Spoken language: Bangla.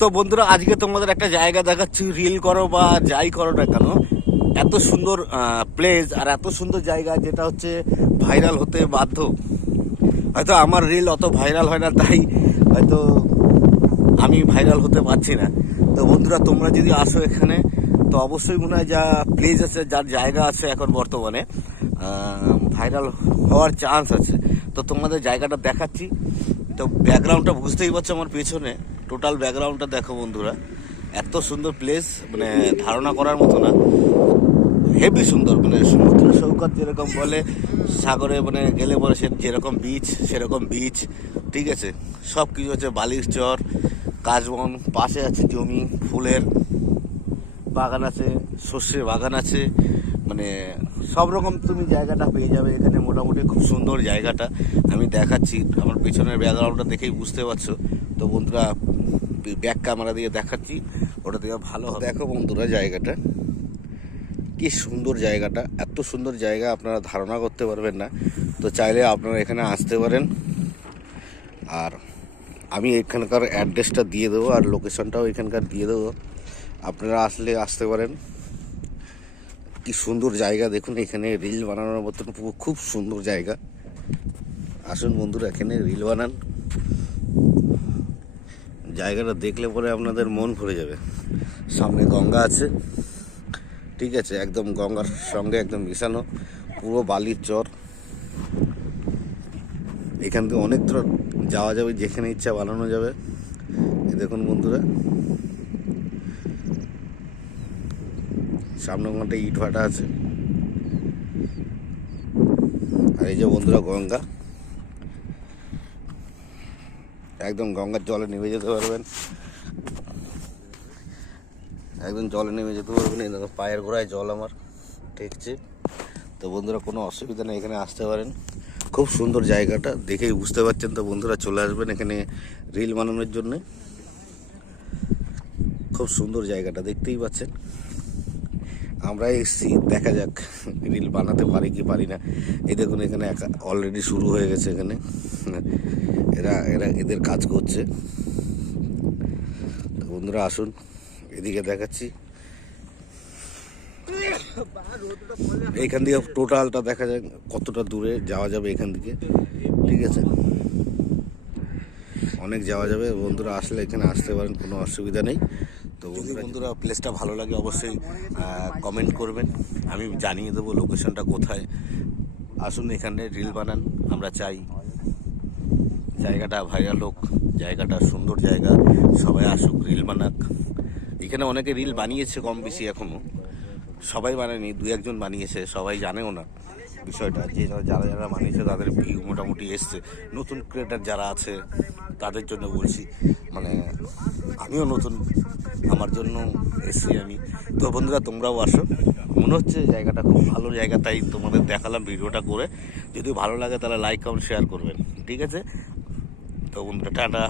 তো বন্ধুরা, আজকে তোমাদের একটা জায়গা দেখাচ্ছি। রিল করো বা যাই করো না কেন, এত সুন্দর প্লেস আর এত সুন্দর জায়গা যেটা হচ্ছে ভাইরাল হতে বাধ্য। হয়তো আমার রিল অত ভাইরাল হয় না, তাই হয়তো আমি ভাইরাল হতে পারছি না। তো বন্ধুরা, তোমরা যদি আসো এখানে, তো অবশ্যই মনে হয় যা প্লেস আছে, যার জায়গা আছে এখন বর্তমানে ভাইরাল হওয়ার চান্স আছে। তো তোমাদের জায়গাটা দেখাচ্ছি। তো ব্যাকগ্রাউন্ডটা বুঝতেই পারছো আমার পেছনে, টোটাল ব্যাকগ্রাউন্ডটা দেখো বন্ধুরা। এত সুন্দর প্লেস, মানে ধারণা করার মতো না। হেভি সুন্দর, মানে সমুদ্র সৈকত যেরকম বলে, সাগরে মানে গেলে পরে সে যেরকম বিচ সেরকম বিচ, ঠিক আছে। সব কিছু আছে, বালির চর, কাশবন, পাশে আছে জমি, ফুলের বাগান আছে, সর্ষের বাগান আছে, মানে সব রকম তুমি জায়গাটা পেয়ে যাবে এখানে। মোটামুটি খুব সুন্দর জায়গাটা আমি দেখাচ্ছি, আমার পিছনের ব্যাকগ্রাউন্ডটা দেখেই বুঝতে পারছো। তো বন্ধুরা, ব্যাক ক্যামেরা দিয়ে দেখাচ্ছি, ওটা দিয়ে ভালো হবে। দেখো বন্ধুরা, জায়গাটা কি সুন্দর, জায়গাটা এত সুন্দর জায়গা আপনারা ধারণা করতে পারবেন না। তো চাইলে আপনারা এখানে আসতে পারেন, আর আমি এখানকার অ্যাড্রেসটা দিয়ে দেবো আর লোকেশনটাও এখানকার দিয়ে দেবো, আপনারা আসতে পারেন। কি সুন্দর জায়গা দেখুন, এখানে রিল বানানোর মতন খুব সুন্দর জায়গা। আসুন বন্ধুরা, এখানে রিল বানান। জায়গাটা দেখলে পরে আপনাদের মন ভরে যাবে। সামনে গঙ্গা আছে, ঠিক আছে, একদম গঙ্গার সঙ্গে একদম মিশানো, পুরো বালির চর। এখান থেকে অনেক দূর যাওয়া যাবে, যেখানে ইচ্ছা বানানো যাবে। দেখুন বন্ধুরা, সামনে ওখানটা ইট ভাটা আছে, আর এই যে বন্ধুরা গঙ্গা, একদম গঙ্গার জলে নেমে যেতে পারবেন, একদম জলে নেমে যেতে পারবেন। এই দেখো পায়ের গোড়ায় জল আমার ঠেকছে। তো বন্ধুরা, কোনো অসুবিধা নেই, এখানে আসতে পারেন। খুব সুন্দর জায়গাটা দেখেই বুঝতে পারছেন। তো বন্ধুরা, চলে আসবেন এখানে রিল বানানোর জন্য। খুব সুন্দর জায়গাটা দেখতেই পাচ্ছেন। আমরা এসছি, দেখা যাক রিল বানাতে পারি কি পারি না। এই দেখুন, এখানে অলরেডি শুরু হয়ে গেছে। এখানে এরা এরা এদের কাজ করছে। তো বন্ধুরা আসুন, এদিকে দেখাচ্ছি। এইখান থেকে টোটালটা দেখা যায় কতটা দূরে যাওয়া যাবে এখান থেকে, ঠিক আছে, অনেক যাওয়া যাবে। বন্ধুরা আসলে এখানে আসতে পারেন, কোনো অসুবিধা নেই। তো বন্ধুরা, প্লেসটা ভালো লাগে অবশ্যই কমেন্ট করবেন, আমি জানিয়ে দেবো লোকেশনটা কোথায়। আসুন এখানে রিল বানান, আমরা চাই জায়গাটা ভাইরাল হোক, জায়গাটা সুন্দর জায়গা, সবাই আসুক রিল বানাক। এখানে অনেকে রিল বানিয়েছে কম বেশি, এখনও সবাই বানায়নি, দু একজন বানিয়েছে, সবাই জানেও না বিষয়টা। যে যারা যারা বানিয়েছে তাদের ভিউ মোটামুটি এসছে। নতুন ক্রিয়েটার যারা আছে তাদের জন্য বলছি, মানে আমিও নতুন, আমার জন্য এসছি আমি। তো বন্ধুরা, তোমরাও আসো, মনে হচ্ছে জায়গাটা খুব ভালো জায়গা, তাই তোমাদের দেখালাম ভিডিওটা করে। যদি ভালো লাগে তাহলে লাইক কমেন্ট শেয়ার করবেন, ঠিক আছে। তো বন্ধুরা, টাটা।